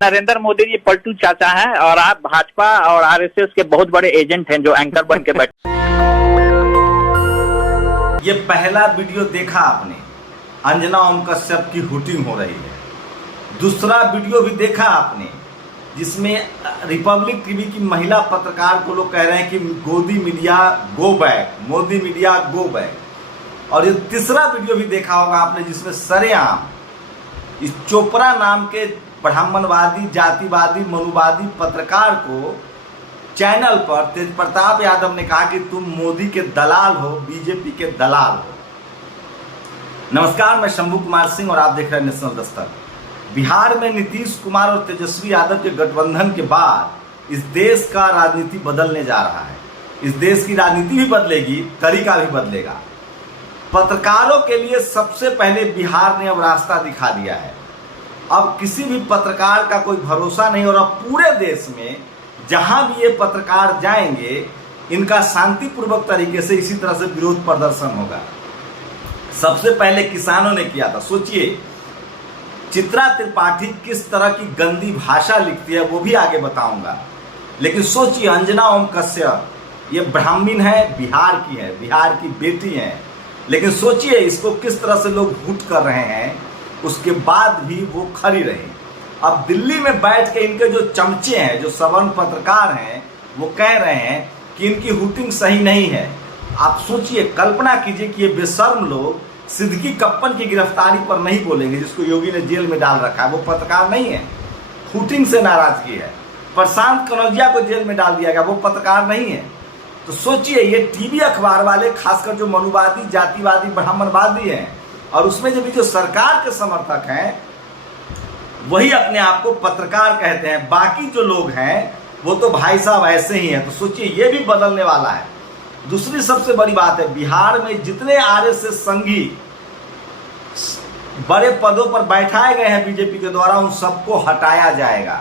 नरेंद्र मोदी जी पलटू चाचा हैं और आप भाजपा और आरएसएस के बहुत बड़े एजेंट हैं जो एंकर बन के बैठे। ये पहला वीडियो देखा आपने, अंजना ओम कश्यप की हुटिंग हो रही है। दूसरा वीडियो भी देखा आपने जिसमें रिपब्लिक टीवी की महिला पत्रकार को लोग कह रहे हैं कि गोदी media go back, Modi media go back. और ये तीसरा वीडियो भी देखा होगा आपने जिसमें सरेआम इस चोपड़ा नाम के ब्राह्मणवादी, जातिवादी, मनुवादी पत्रकार को चैनल पर तेज प्रताप यादव ने कहा कि तुम मोदी के दलाल हो, बीजेपी के दलाल हो। नमस्कार, मैं शंभू कुमार सिंह और आप देख रहे हैं नेशनल दस्तक। बिहार में नीतीश कुमार और तेजस्वी यादव के गठबंधन के बाद इस देश का राजनीति बदलने जा रहा है। इस देश की राजनीति भी बदलेगी, तरीका भी बदलेगा। पत्रकारों के लिए सबसे पहले बिहार ने अब रास्ता दिखा दिया है। अब किसी भी पत्रकार का कोई भरोसा नहीं और अब पूरे देश में जहां भी ये पत्रकार जाएंगे इनका शांतिपूर्वक तरीके से इसी तरह से विरोध प्रदर्शन होगा। सबसे पहले किसानों ने किया था। सोचिए, चित्रा त्रिपाठी किस तरह की गंदी भाषा लिखती है वो भी आगे बताऊंगा। लेकिन सोचिए, अंजना ओम कश्यप ये ब्राह्मण है, बिहार की है, बिहार की बेटी है, लेकिन सोचिए इसको किस तरह से लोग हुट कर रहे हैं, उसके बाद भी वो खड़ी रही। अब दिल्ली में बैठ के इनके जो चमचे हैं, जो सवर्ण पत्रकार हैं, वो कह रहे हैं कि इनकी हुटिंग सही नहीं है। आप सोचिए, कल्पना कीजिए कि ये बेशर्म लोग सिद्दीकी कप्पन की गिरफ्तारी पर नहीं बोलेंगे, जिसको योगी ने जेल में डाल रखा है। वो पत्रकार नहीं है, हुटिंग से नाराजगी है। प्रशांत कनौजिया को जेल में डाल दिया गया, वो पत्रकार नहीं है। तो सोचिए, ये टीवी अखबार वाले, खासकर जो मनुवादी, जातिवादी, ब्राह्मणवादी हैं और उसमें जो सरकार के समर्थक हैं, वही अपने आप को पत्रकार कहते हैं। बाकी जो लोग हैं वो तो भाई साहब ऐसे ही हैं। तो सोचिए, ये भी बदलने वाला है। दूसरी सबसे बड़ी बात है, बिहार में जितने आरएसएस संघी बड़े पदों पर बैठाए गए हैं बीजेपी के द्वारा, उन सबको हटाया जाएगा।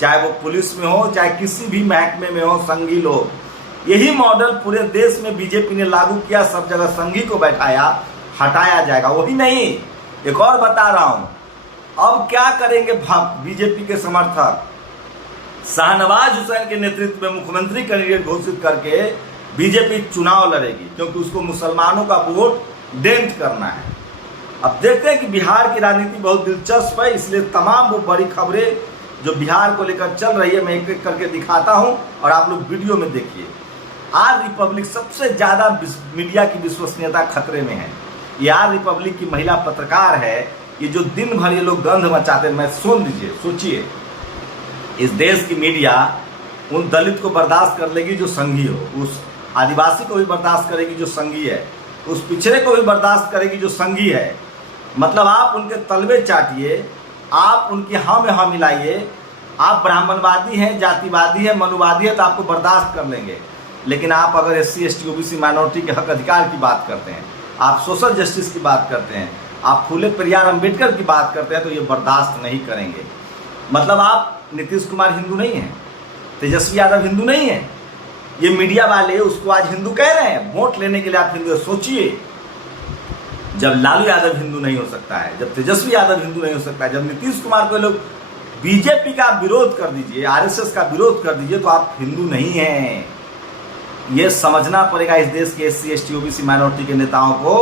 चाहे वो पुलिस में हो, चाहे किसी भी महकमे में हो, संघी लोग। यही मॉडल पूरे देश में बीजेपी ने लागू किया। सब जगह संघी को बैठाया, हटाया जाएगा। वही नहीं, एक और बता रहा हूं, अब क्या करेंगे बीजेपी के समर्थक? शाहनवाज हुसैन के नेतृत्व में मुख्यमंत्री कैंडिडेट घोषित करके बीजेपी चुनाव लड़ेगी, क्योंकि उसको मुसलमानों का वोट डेंट करना है। अब देखते हैं कि बिहार की राजनीति बहुत दिलचस्प है, इसलिए तमाम वो बड़ी खबरें जो बिहार को लेकर चल रही है मैं एक एक करके दिखाता हूं और आप लोग वीडियो में देखिए। आज रिपब्लिक सबसे ज्यादा मीडिया की विश्वसनीयता खतरे में है। ये आज रिपब्लिक की महिला पत्रकार है, ये जो दिन भर ये लोग गंध मचाते हैं। मैं सुन लीजिए, सोचिए, इस देश की मीडिया उन दलित को बर्दाश्त कर लेगी जो संघी हो, उस आदिवासी को भी बर्दाश्त करेगी जो संघी है, उस पिछड़े को भी बर्दाश्त करेगी जो संघी है। मतलब आप उनके तलवे चाटिए, आप उनकी हाँ में हाँ मिलाइए। आप ब्राह्मणवादी हैं, जातिवादी हैं, मनुवादी हैं तो आपको बर्दाश्त कर लेंगे। लेकिन आप अगर SC ST OBC माइनॉरिटी के हक अधिकार की बात करते हैं, आप सोशल जस्टिस की बात करते हैं, आप फूले पेरियार अम्बेडकर की बात करते हैं, तो ये बर्दाश्त नहीं करेंगे। मतलब आप नीतीश कुमार हिंदू नहीं है, तेजस्वी यादव हिंदू नहीं है, ये मीडिया वाले उसको आज हिंदू कह रहे हैं। वोट लेने के लिए आप हिंदू। सोचिए, जब लालू यादव हिंदू नहीं हो सकता है, जब तेजस्वी यादव हिंदू नहीं हो सकता है, जब नीतीश कुमार को लोग बीजेपी का विरोध कर दीजिए, आरएसएस का विरोध कर दीजिए, तो आप हिंदू नहीं हैं। ये समझना पड़ेगा इस देश के SC ST OBC माइनॉरिटी के नेताओं को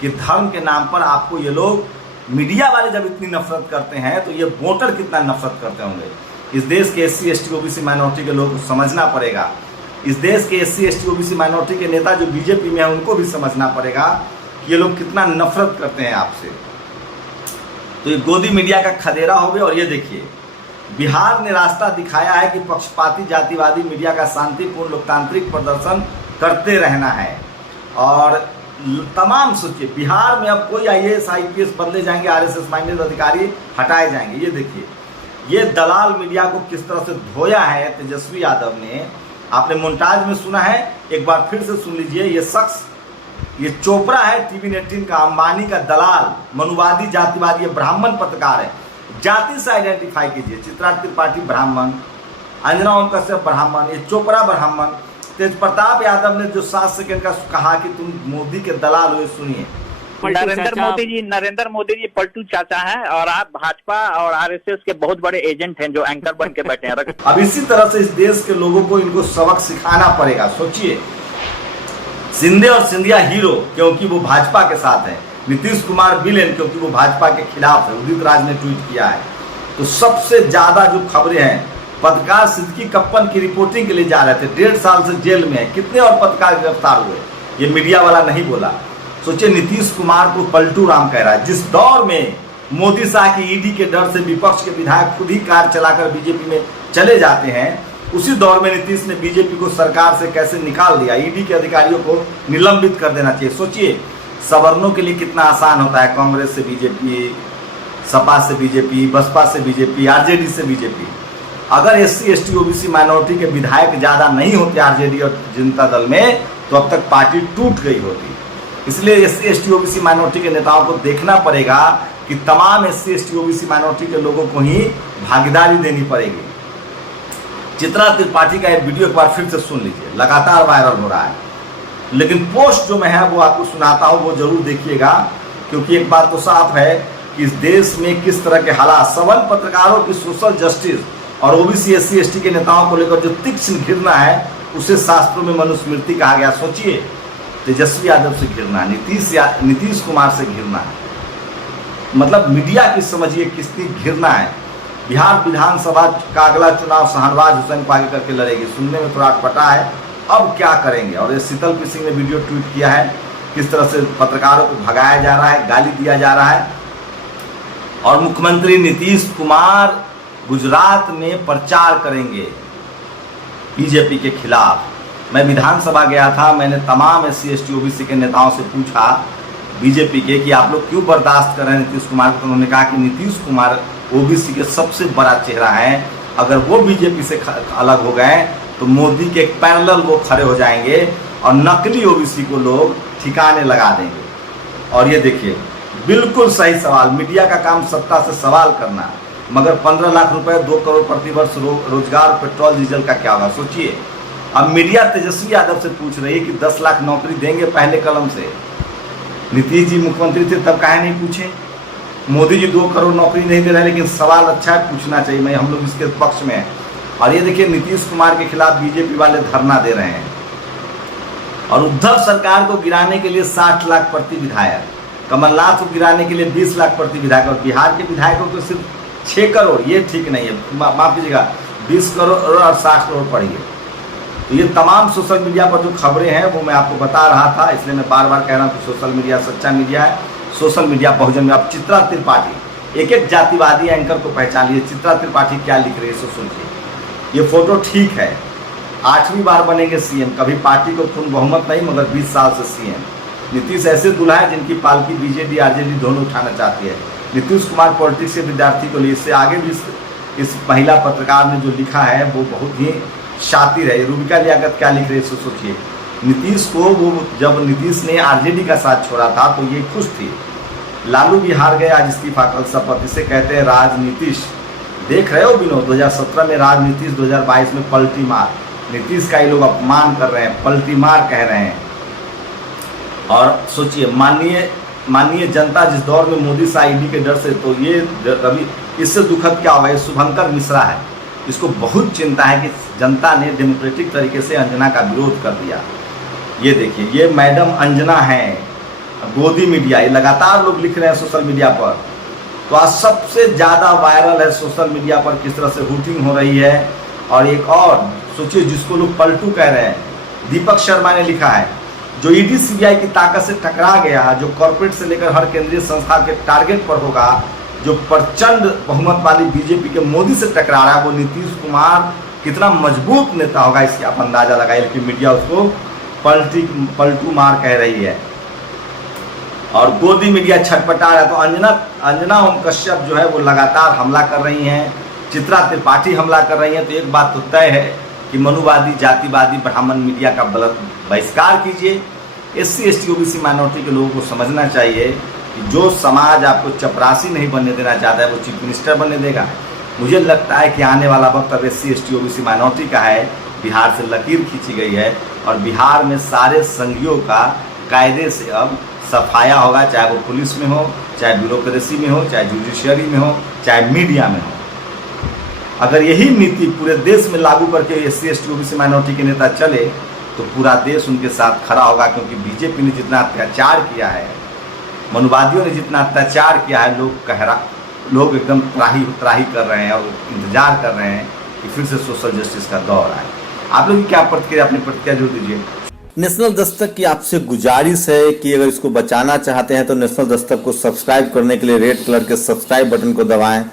कि धर्म के नाम पर आपको ये लोग, मीडिया वाले जब इतनी नफरत करते हैं तो ये वोटर कितना नफरत करते होंगे। इस देश के SC ST OBC माइनॉरिटी के लोग को समझना पड़ेगा। इस देश के SC ST OBC माइनॉरिटी के नेता जो बीजेपी में है उनको भी समझना पड़ेगा कि ये लोग कितना नफरत करते हैं आपसे। तो ये गोदी मीडिया का खदेरा हो गया। और ये देखिए, बिहार ने रास्ता दिखाया है कि पक्षपाती जातिवादी मीडिया का शांतिपूर्ण लोकतांत्रिक प्रदर्शन करते रहना है। और तमाम सोचिए, बिहार में अब कोई IAS IPS बदले जाएंगे, RSS माइंडेड अधिकारी हटाए जाएंगे। ये देखिए, ये दलाल मीडिया को किस तरह से धोया है तेजस्वी यादव ने। आपने मोन्टाज में सुना है, एक बार फिर से सुन लीजिए। ये शख्स, ये चोपड़ा है TV 18 का, अंबानी का दलाल, मनुवादी, जातिवादी, ब्राह्मण पत्रकार है। जाति से आइडेंटिफाई कीजिए। चित्रा त्रिपाठी ब्राह्मण, अंजना ओम कश्यप ब्राह्मण, ये चोपड़ा ब्राह्मण। तेज प्रताप यादव ने जो 7 सेकंड का कहा कि तुम मोदी के दलाल हो, सुनिए। नरेंद्र मोदी जी पलटू चाचा हैं और आप भाजपा और आरएसएस के बहुत बड़े एजेंट हैं जो एंकर बन के बैठे हैं। अब इसी तरह से इस देश के लोगों को इनको सबक सिखाना पड़ेगा। सोचिए, शिंदे और सिंधिया हीरो क्योंकि वो भाजपा के साथ हैं, नीतीश कुमार विलेन क्योंकि वो भाजपा के खिलाफ है। उदित राज ने ट्वीट किया है। तो सबसे ज्यादा जो खबरें हैं, पत्रकार सिद्दीकी कप्पन की रिपोर्टिंग के लिए जा रहे थे, 1.5 साल से जेल में है। कितने और पत्रकार गिरफ्तार हुए, ये मीडिया वाला नहीं बोला। सोचिए, नीतीश कुमार को पलटू राम कह रहा है। जिस दौर में मोदी शाह की ईडी के डर से विपक्ष के विधायक खुद ही कार चलाकर बीजेपी में चले जाते हैं, उसी दौर में नीतीश ने बीजेपी को सरकार से कैसे निकाल दिया। ईडी के अधिकारियों को निलंबित कर देना चाहिए। सोचिए, सवर्णों के लिए कितना आसान होता है, कांग्रेस से बीजेपी, सपा से बीजेपी, बसपा से बीजेपी, आरजेडी से बीजेपी। अगर एससी एसटी ओबीसी माइनॉरिटी के विधायक ज्यादा नहीं होते आरजेडी और जनता दल में, तो अब तक पार्टी टूट गई होती। इसलिए एससी एसटी ओबीसी माइनॉरिटी के नेताओं को देखना पड़ेगा कि तमाम एससी एसटी ओबीसी माइनॉरिटी के लोगों को ही भागीदारी देनी पड़ेगी। चित्रा त्रिपाठी का एक वीडियो एक बार फिर से सुन लीजिए, लगातार वायरल हो रहा है। लेकिन पोस्ट जो मैं है वो आपको सुनाता हूँ, वो जरूर देखिएगा, क्योंकि एक बात तो साफ है कि इस देश में किस तरह के हालात, सवन पत्रकारों की सोशल जस्टिस और ओबीसी एससी एसटी के नेताओं को लेकर जो तीक्ष्ण घृणा है, उसे शास्त्रों में मनुस्मृति कहा गया। सोचिए, तेजस्वी यादव से घृणा, नीतीश कुमार से घृणा, मतलब मीडिया की समझिए कितनी घृणा है। बिहार विधानसभा का अगला चुनाव शाहनवाज हुसैन को आगे करके लड़ेगी। सुनने में थोड़ा अटपटा है, अब क्या करेंगे। और ये शीतल पी सिंह ने वीडियो ट्वीट किया है, किस तरह से पत्रकारों को भगाया जा रहा है, गाली दिया जा रहा है। और मुख्यमंत्री नीतीश कुमार गुजरात में प्रचार करेंगे बीजेपी के खिलाफ। मैं विधानसभा गया था, मैंने तमाम एससी एसटी ओबीसी के नेताओं से पूछा बीजेपी के कि आप लोग क्यों बर्दाश्त कर रहे हैं नीतीश कुमार को। तो उन्होंने कहा कि नीतीश कुमार ओबीसी के सबसे बड़ा चेहरा है, अगर वो बीजेपी से अलग हो गए तो मोदी के पैरेलल वो खड़े हो जाएंगे और नकली ओबीसी को लोग ठिकाने लगा देंगे। और ये देखिए, बिल्कुल सही सवाल। मीडिया का काम सत्ता से सवाल करना, मगर 15 लाख रुपए 2 करोड़ प्रतिवर्ष रोजगार, पेट्रोल डीजल का क्या होगा। सोचिए, अब मीडिया तेजस्वी यादव से पूछ रही है कि 10 लाख नौकरी देंगे पहले कलम से। नीतीश जी मुख्यमंत्री थे तब काहे नहीं पूछे। मोदी जी 2 करोड़ नौकरी नहीं दे रहे, लेकिन सवाल अच्छा है, पूछना चाहिए। मैं हम लोग इसके पक्ष में हैं। और ये देखिए, नीतीश कुमार के खिलाफ बीजेपी वाले धरना दे रहे हैं। और उद्धव सरकार को गिराने के लिए 60 लाख प्रति विधायक, कमलनाथ को गिराने के लिए 20 लाख प्रति विधायक, और बिहार के विधायकों को सिर्फ 6 करोड़। ये ठीक नहीं है, माफ कीजिएगा, 20 करोड़ और 60 करोड़ पड़िए। तो ये तमाम सोशल मीडिया पर जो खबरें हैं वो मैं आपको बता रहा था, इसलिए मैं बार बार कह रहा हूँ कि सोशल मीडिया सच्चा मीडिया है। सोशल मीडिया बहुजन में। अब चित्रा त्रिपाठी, एक एक जातिवादी एंकर को पहचान लिए। चित्रा त्रिपाठी क्या लिख रही है, सो सुनिए। ये फोटो ठीक है, 8वीं बार बनेंगे सीएम। कभी पार्टी को पूर्ण बहुमत नहीं, मगर 20 साल से सीएम। नीतीश ऐसे दूल्हा है जिनकी पालकी बीजेडी आरजेडी दोनों उठाना चाहती है। नीतीश कुमार पॉलिटिक्स के विद्यार्थी को लिए, इससे आगे भी इस महिला पत्रकार ने जो लिखा है वो बहुत ही शातिर है। रूबिका लियाकत क्या लिख रही है, सोचिए। नीतीश को वो, जब नीतीश ने आरजेडी का साथ छोड़ा था तो ये खुश थी। लालू भी हार गए, आज इस्तीफा कल शपथ। इसे कहते हैं राजनीतिश। देख रहे हो विनोद, 2017 में राजनीतिश, 2022 में पलटी मार। नीतीश का ये लोग अपमान कर रहे हैं, पलटी मार कह रहे हैं। और सोचिए, माननीय जनता जिस दौर में मोदी शाह ईडी के डर से, तो ये कभी इससे दुखद क्या होगा। ये शुभंकर मिश्रा है, इसको बहुत चिंता है कि जनता ने डेमोक्रेटिक तरीके से अंजना का विरोध कर दिया। ये देखिए, ये मैडम अंजना है, गोदी मीडिया। ये लगातार लोग लिख रहे हैं सोशल मीडिया पर। तो आज सबसे ज़्यादा वायरल है सोशल मीडिया पर किस तरह से हूटिंग हो रही है। और एक और सोचिए, जिसको लोग पलटू कह रहे हैं, दीपक शर्मा ने लिखा है, जो ईडी सीबीआई की ताकत से टकरा गया, जो कॉर्पोरेट से लेकर हर केंद्रीय संस्था के टारगेट पर होगा, जो प्रचंड बहुमत वाली बीजेपी के मोदी से टकरा रहा है, वो नीतीश कुमार कितना मजबूत नेता होगा, इसकी आप अंदाजा लगाइए। लेकिन मीडिया उसको पलटू मार कह रही है। और गोदी मीडिया छटपटा रहा है। तो अंजना ओम कश्यप जो है वो लगातार हमला कर रही हैं, चित्रा त्रिपाठी हमला कर रही हैं। तो एक बात तो तय है कि मनुवादी, जातिवादी, ब्राह्मण मीडिया का बहिष्कार कीजिए। एससी एसटी ओबीसी माइनॉरिटी के लोगों को समझना चाहिए कि जो समाज आपको चपरासी नहीं बनने देना चाहता है वो चीफ मिनिस्टर बनने देगा। मुझे लगता है कि आने वाला वक्त अब एससी एसटी ओबीसी माइनॉरिटी का है। बिहार से लकीर खींची गई है और बिहार में सारे संघियों का कायदे से अब सफाया होगा, चाहे वो पुलिस में हो, चाहे ब्यूरोक्रेसी में हो, चाहे जुडिशियरी में हो, चाहे मीडिया में हो। अगर यही नीति पूरे देश में लागू करके SC ST OBC माइनॉरिटी के नेता चले तो पूरा देश उनके साथ खड़ा होगा, क्योंकि बीजेपी ने जितना अत्याचार किया है, मनुवादियों ने जितना अत्याचार किया है, लोग एकदम त्राही कर रहे हैं और इंतजार कर रहे हैं कि फिर से सोशल जस्टिस का दौर आए। आप लोग क्या प्रतिक्रिया, अपनी प्रतिक्रिया जरूर दीजिए। नेशनल दस्तक की आपसे गुजारिश है कि अगर इसको बचाना चाहते हैं तो नेशनल दस्तक को सब्सक्राइब करने के लिए रेड कलर के सब्सक्राइब बटन को दबाएं,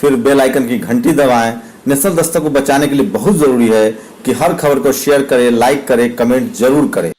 फिर बेल आइकन की घंटी दबाएं। नेशनल दस्तक को बचाने के लिए बहुत जरूरी है कि हर खबर को शेयर करें, लाइक करें, कमेंट जरूर करें।